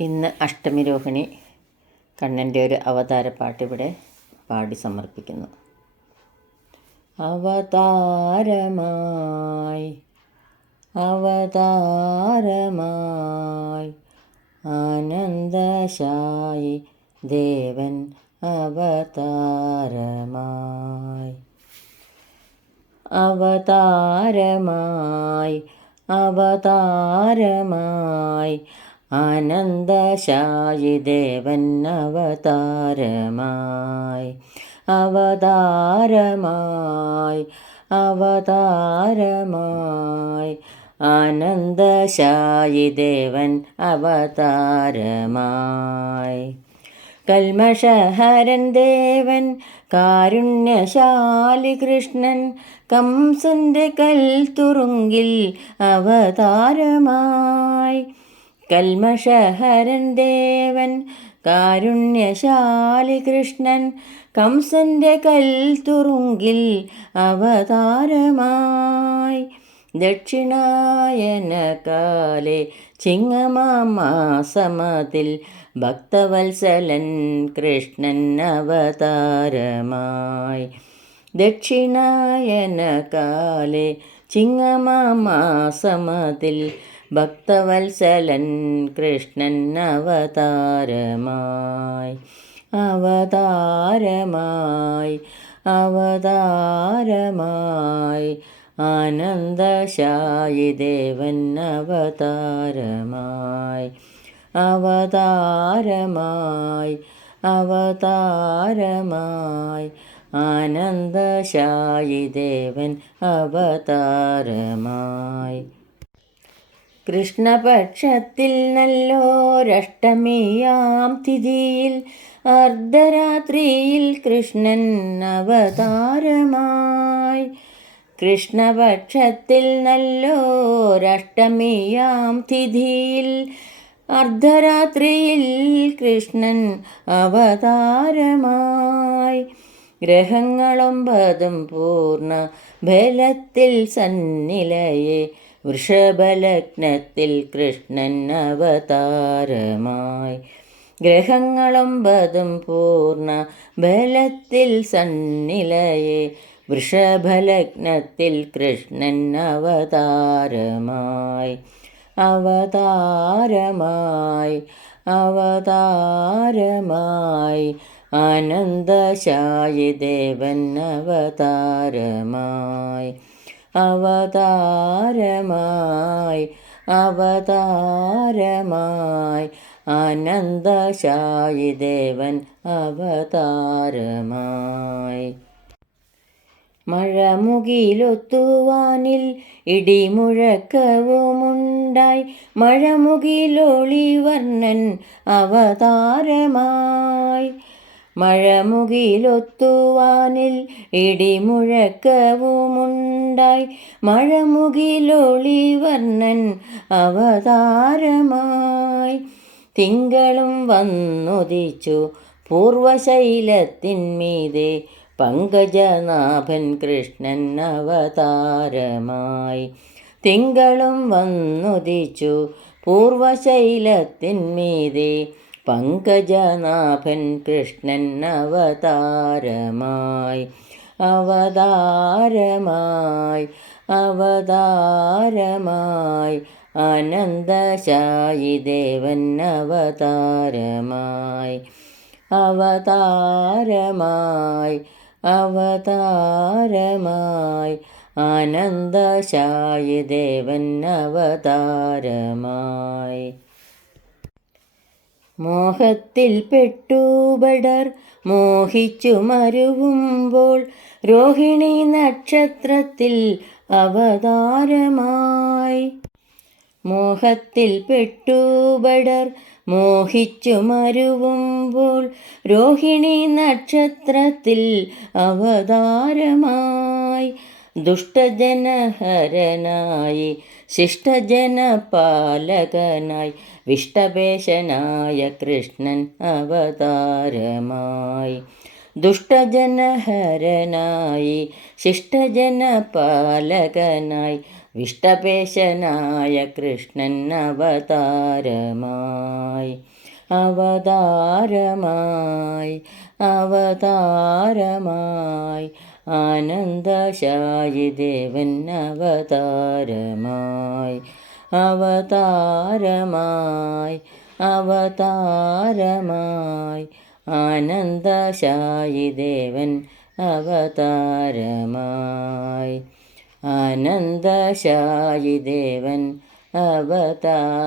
ഇന്ന് അഷ്ടമി രോഹിണി കണ്ണൻ്റെ ഒരു അവതാരപ്പാട്ടിവിടെ പാടി സമർപ്പിക്കുന്നു. അവതാരമായി അവതാരമായി ആനന്ദശായി ദേവൻ അവതാരമായി അവതാരമായി അവതാരമായി ആനന്ദശായി ദേവൻ അവതാരമായി അവതാരമായി അവതാരമായി ആനന്ദശായി ദേവൻ അവതാരമായി കൽമഷഹരൻ ദേവൻ കാരുണ്യശാലി കൃഷ്ണൻ കംസന്റെ കൽത്തുറുങ്കിൽ അവതാരമായി കൽമഷഹരൻ ദേവൻ കാരുണ്യശാലി കൃഷ്ണൻ കംസന്റെ കൽത്തുറുങ്കിൽ അവതാരമായി ദക്ഷിണായന കാലേ ചിങ്ങമാസമതിൽ ഭക്തവത്സലൻ കൃഷ്ണൻ അവതാരമായി ദക്ഷിണായന കാലേ ചിങ്ങമാസമതിൽ ഭക്തവത്സലൻ കൃഷ്ണൻ അവതാരമായി അവതാരമായി അവതാരമായി ആനന്ദശായി ദേവൻ അവതാരമായി അവതാരമായി അവതാരമായി ആനന്ദശായി ദേവൻ അവതാരമായി കൃഷ്ണപക്ഷത്തിൽ നല്ലോരഷ്ടമിയാം തിഥിയിൽ അർദ്ധരാത്രിയിൽ കൃഷ്ണൻ അവതാരമായി കൃഷ്ണപക്ഷത്തിൽ നല്ലോരഷ്ടമിയാം തിഥിയിൽ അർദ്ധരാത്രിയിൽ കൃഷ്ണൻ അവതാരമായി ഗ്രഹങ്ങളൊമ്പതും പൂർണ്ണ ബലത്തിൽ സന്നിലയെ വൃഷഭലഗ്നത്തിൽ കൃഷ്ണൻ അവതാരമായി ഗ്രഹങ്ങളൊമ്പതും പൂർണ്ണ ബലത്തിൽ സന്നിലയെ വൃഷഭലഗ്നത്തിൽ കൃഷ്ണൻ അവതാരമായി അവതാരമായി അവതാരമായി ആനന്ദശായി ദേവൻ അവതാരമായി അവതാരമായി അവതാരമായി ആനന്ദശായി ദേവൻ അവതാരമായി മഴമുകിലൊത്തുവാനിൽ ഇടിമുഴക്കവുമുണ്ടായി മഴമുകിലൊളിവർണ്ണൻ അവതാരമായി മഴമുകിലൊത്തുവാനിൽ ഇടിമുഴക്കവുമുണ്ടായി മഴമുകിലൊളിവർണ്ണൻ അവതാരമായി തിങ്കളും വന്നുദിച്ചു പൂർവശൈലത്തിന്മീതെ പങ്കജനാഭൻ കൃഷ്ണൻ അവതാരമായി തിങ്കളും വന്നുദിച്ചു പൂർവശൈലത്തിന്മീതെ പങ്കജനാഭൻ കൃഷ്ണൻ അവതാരമായി അവതാരമായി അവതാരമായി ആനന്ദശായി ദേവൻ അവതാരമായി അവതാരമായി അവതാരമായി ആനന്ദശായി ദേവൻ അവതാരമായി മോഹത്തിൽ പെട്ടുബടർ മോഹിച്ചു മരുവുമ്പോൾ രോഹിണി നക്ഷത്രത്തിൽ അവതാരമായി മോഹത്തിൽ പെട്ടുബടർ മോഹിച്ചു മരുവുമ്പോൾ രോഹിണി നക്ഷത്രത്തിൽ അവതാരമായി ദുഷ്ടജനഹരനായി ശിഷ്ടജനപാലകനായി വിഷ്ടഭേഷനായ കൃഷ്ണൻ അവതാരമായി ദുഷ്ടജനഹരനായി ശിഷ്ടജനപാലകനായി വിഷ്ടപേശനായ കൃഷ്ണൻ അവതാരമായി അവതാരമായി അവതാരമായി ആനന്ദശായി ദേവൻ അവതാരമായി അവതാരമായി അവതാരമായി ആനന്ദശായി ദേവൻ അവതാരമായി ആനന്ദശായി ദേവൻ അവതാരമായി.